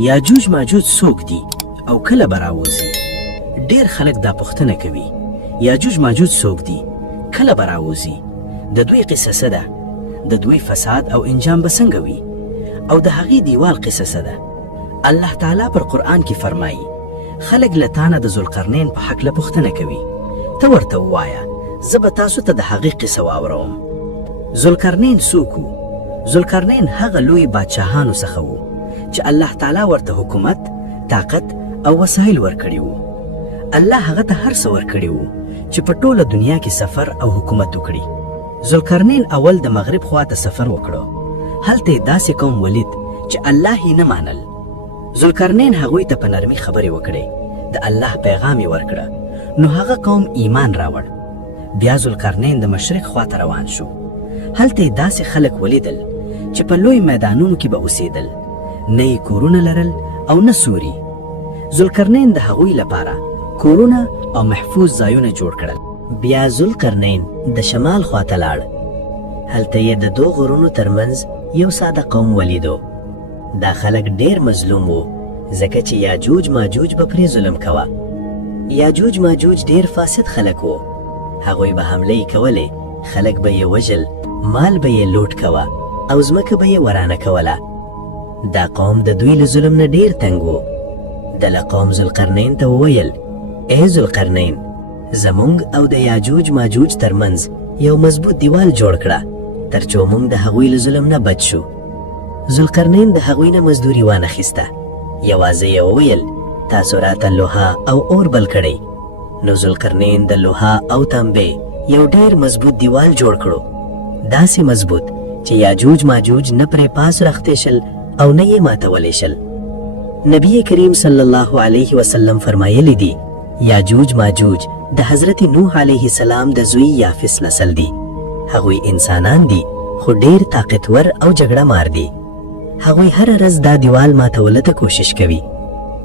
یاجوج ماجوج څوک دي او کله به راوځي؟ ډېر خلک دا پوښتنه کوي، یاجوج ماجوج څوک دي، کله به راوځي، د دوی قصه څه ده، د دوی فساد او انجام به څنګه وي، او د هغې دیوال قصه څه ده؟ الله تعالی پر قرآن کې فرمایي خلک له تانه د ذوالقرنین په هکله پوښتنه کوي، ته ورته ووایه زه به تاسو ته د هغې قصه واوروم. ذوالقرنین څوک و؟ ذوالقرنین هغه لوی بادشاهانو څخه و چې الله تعالی ورته حکومت، طاقت او وسایل ورکړي وو. الله هغه ته هر څه ورکړي وو چې په ټوله دنیا کې سفر او حکومت وکړي. ذوالقرنین اول د مغرب خوا ته سفر وکړو. هلته یې داسې قوم ولید چې الله یې نه مانل. ذوالقرنین هغوی ته په نرمي خبرې وکړې، د الله پیغام یې ورکړه، نو هغه قوم ایمان راوړ. بیا ذوالقرنین د مشرق خوا ته روان شو. هلته یې داسې خلک ولیدل چې په لوی میدانونو کې به اوسېدل، نه یې کورونه لرل او نه سوري. ذوالقرنین د هغوی لپاره کورونه او محفوظ ځایونه جوړ کړل. بیا ذوالقرنین د شمال خوا ته لاړ. هلته یې د دو غرونو ترمنځ یو ساده قوم ولیدو. دا خلک ډېر مظلوم وو ځکه چې یاجوج ماجوج به پرې ظلم کوه. یاجوج ماجوج ډېر فاسد خلک وو. هغوی به حملې کولې، خلک به یې وژل، مال به یې لوټ کوه او ځمکه به یې ورانه کوله. دا قوم د دوی له ظلم نه ډېر تنګ وو. دله قوم ذوالقرنین ته وویل، ای ذوالقرنین، زموږ او د یاجوج ماجوج ترمنځ یو مضبوط دیوال جوړ کړه تر څو موږ د هغوی له ظلم نه بچ شو. ذوالقرنین د هغوی نه مزدوري وانخیسته، یوازې یې وویل تاسو راته لوها او اور بل کړئ. نو ذوالقرنین د لوها او تنبې یو ډېر مضبوط دیوال جوړ کړو، داسې مضبوط چې یاجوج ماجوج نه پرې پاس راختی شل او نه یې ماتولی شل. نبی کریم صلی الله علیه وسلم فرمایلی دی یاجوج ماجوج د حضرت نوح علیه السلام د زوی یافس نسل دی. هغوی انسانان دي خو ډېر طاقتور او جګړه مار دي. هغوی هره ورځ دا دیوال ماتولو ته کوشش کوي.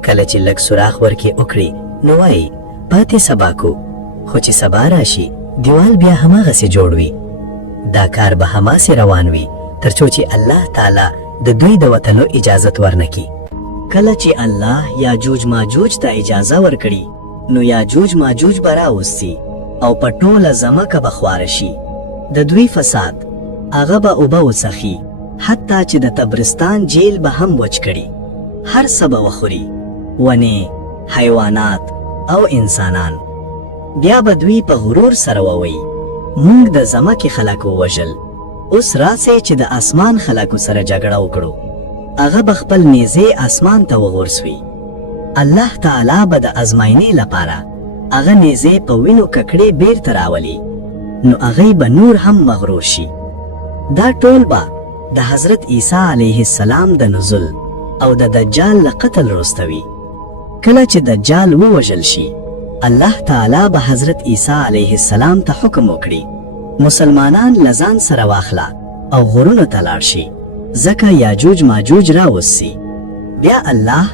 کله چې لږ سوراخ ورکې وکړي نو وایي پاتې سبا کو، خو چې سبا راشي دیوال بیا هماغسې جوړ وي. دا کار به هماسې روان وي تر څو چې الله تعالی د دوی د وتلو اجازت ورنکي. کله چې الله یاجوج ماجوج ته اجازه ورکړي نو یاجوج ماجوج به راوځي او په ټوله ځمکه به خواره شي. د دوی فساد هغه به اوبه وڅښي، حتی چې د تبرستان جیل به هم وچ کړي. هر څه به وخوري، ونې، حیوانات او انسانان. بیا به دوی په غرور سره ووایي موږ د ځمکې خلک ووژل، اوس راسئ چې د اسمان خلکو سره جګړه وکړو. هغه به خپل نیزې اسمان ته وغورځوي. الله تعالی به د ازماینې لپاره هغه نیزې په وینو ککړې بیرته راولي، نو هغوی به نور هم مغرور شي. دا ټول به د حضرت عیسی علیه السلام د نزول او د دجال له قتل وروسته وي. کله چې دجال ووژل شي الله تعالی به حضرت عیسی علیه السلام ته حکم وکړي مسلمانان له ځان سره واخله او غرونو ته لاړ شي، ځکه یاجوج ماجوج راوځي. بیا الله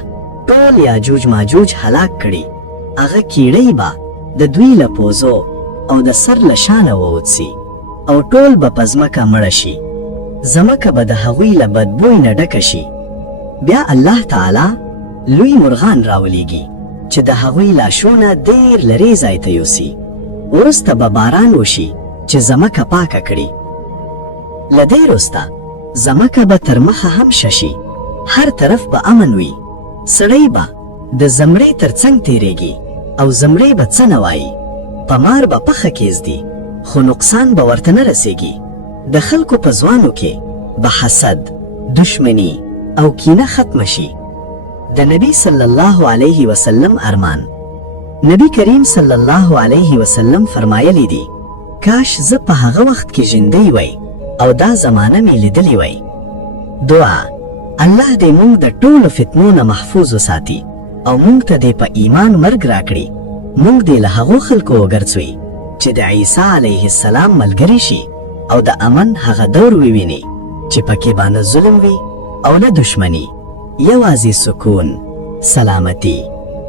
ټول یاجوج ماجوج هلاک کړي. هغه کیړۍ به د دوی له پوزو او د سر له شانه ووځي او ټول به په ځمکه مړه شي. ځمکه به د هغوی له بدبوی نه ډکه شي. بیا الله تعالی لوی مرغان راولیږي چې د هغوی لاشونه ډېر لرې ځای ته یوسي. وروسته به باران وشي چې ځمکه پاکه کړي. له دې وروسته ځمکه به تر مخه هم ششي، هر طرف به امن وي. سړی به د زمرې تر څنګ تیریږي او زمرې به څه نه وایي. په مار به پخه کیږدي خو نقصان به ورته نه رسیږي. د خلکو په ځوانو کې به حسد، دشمنی او کینه ختم شي. د نبی صلی الله علیه وسلم ارمان. نبی کریم صلی الله علیه وسلم فرمایلی دی کاش زه په هغه وخت کې ژوندی وای او دا زمانه مې لیدلی وای. دعا: الله دې موږ د ټولو فتنو نه محفوظ وساتي او موږ ته دې په ایمان مرګ راکړي. موږ دې له هغو خلکو وګرځوي چې د عیسی علیه السلام ملګري شي او د امن هغه دور وویني چې پکې باندې ظلم وي او نه دشمنی، یوازې سکون، سلامتی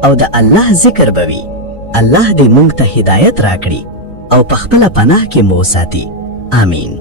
او د الله ذکر به وي. الله دې موږ ته هدایت راکړي او په خپله پناه کې مو وساتي. آمین.